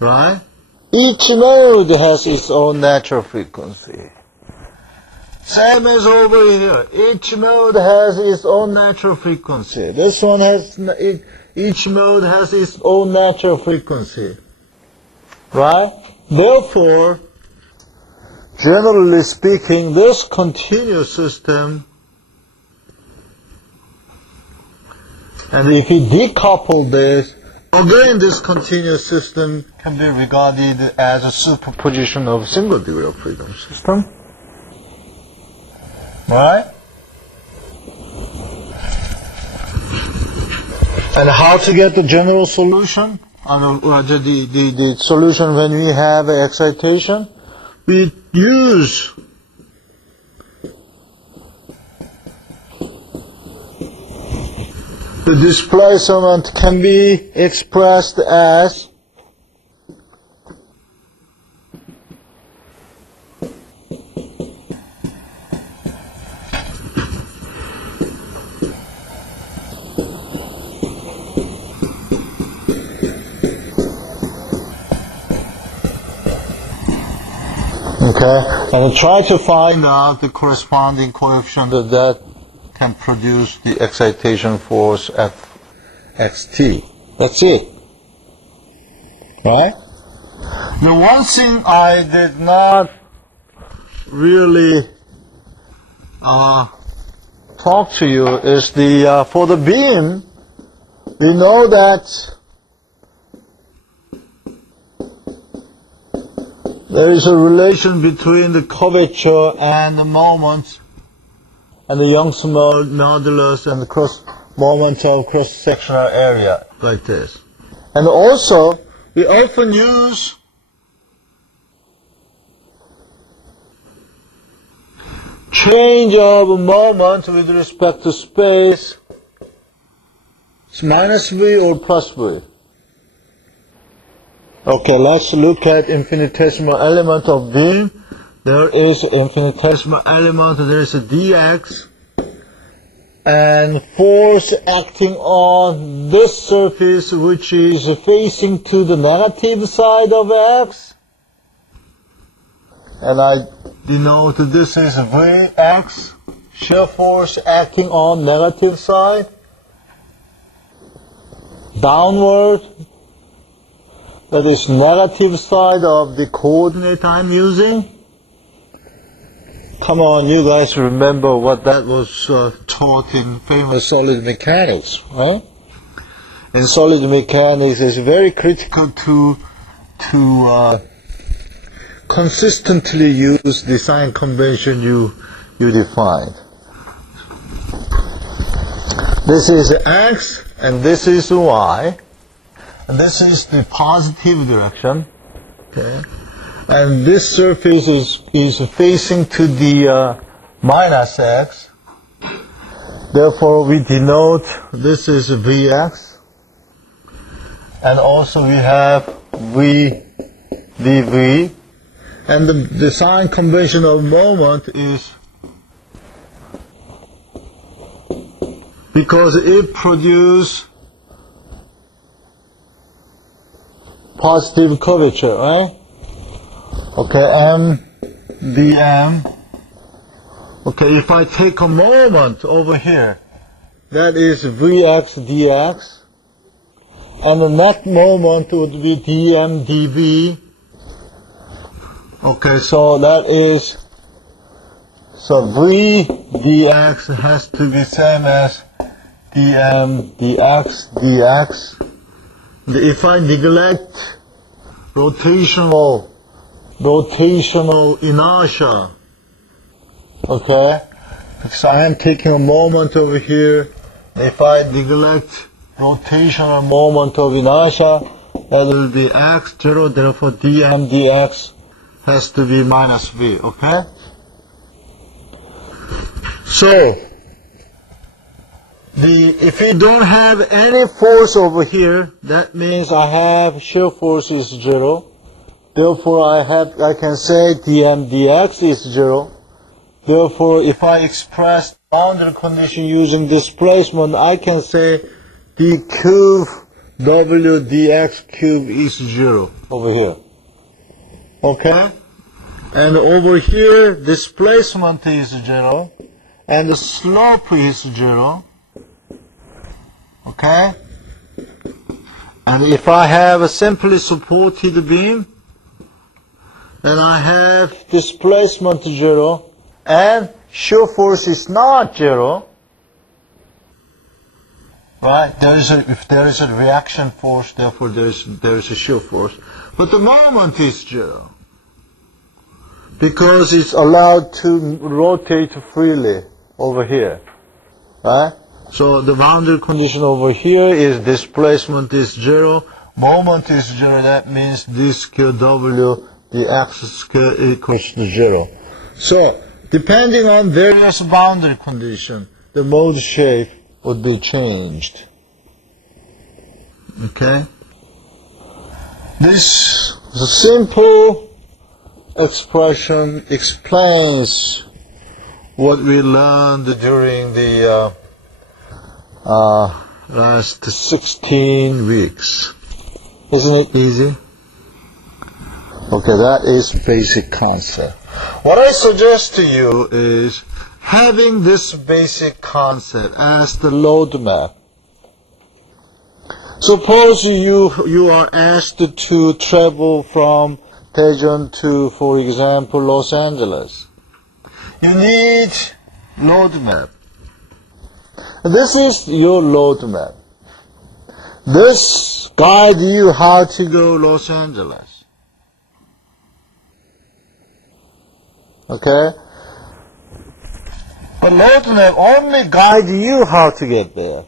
right? Each node has its own natural frequency. Same as over here. Each node has its own natural frequency. This one has, each node has its own natural frequency. Right? Therefore, generally speaking, this continuous system, and if we decouple this, again this continuous system can be regarded as a superposition of single degree of freedom system. Right? And how to get the general solution? The solution when we have excitation? We use the displacement can be expressed as and try to find out the corresponding coefficient that can produce the excitation force at xt. That's it. Right? The one thing I did not really talk to you is the for the beam, we know that there is a relation between the curvature and the moment and the Young's modulus and the moment of cross-sectional area, like this. And also, we often use change of moment with respect to space. It's minus v or plus v. Okay, let's look at infinitesimal element of beam. There is an infinitesimal element, there is a dx, and force acting on this surface which is facing to the negative side of x. And I denote this is Vx, shear force acting on negative side, downward. That is negative side of the coordinate I'm using. Come on, you guys remember what that was taught in famous solid mechanics, right? In solid mechanics, it's very critical to consistently use the sign convention you defined. This is x and this is y. And this is the positive direction, okay? And this surface is facing to the minus x. Therefore, we denote this is Vx. And also we have dV. And the sign convention of moment is because it produces positive curvature, right? Okay, m dm. Okay, if I take a moment over here, that is Vx dx, and the net moment would be dm dv. Okay, so that is, so V dx has to be same as dm dx dx. If I neglect rotational inertia, okay, because I am taking a moment over here, if I neglect rotational moment of inertia, that will be x0, therefore dm dx has to be minus v, okay? So, if we don't have any force over here, that means I have shear force is 0. Therefore, I can say dm dx is 0. Therefore, if I express boundary condition using displacement, I can say d cube w dx cube is 0 over here. Okay? And over here, displacement is 0, and the slope is 0. Okay? And if I have a simply supported beam, then I have displacement 0, and shear force is not 0. Right? If there is a reaction force, therefore there is a shear force. But the moment is 0. Because it's allowed to rotate freely over here. Right? So the boundary condition over here is displacement is 0, moment is 0, that means d square w dx square equals to 0. So, depending on various boundary conditions, the mode shape would be changed. Okay? This simple expression explains what we learned during the last 16 weeks. Isn't it easy? Okay, that is basic concept. What I suggest to you is having this basic concept as the load map. Suppose you are asked to travel from Daejeon to, for example, Los Angeles. You need load map. This is your load map. This guides you how to go Los Angeles. Okay? But load map only guides you how to get there.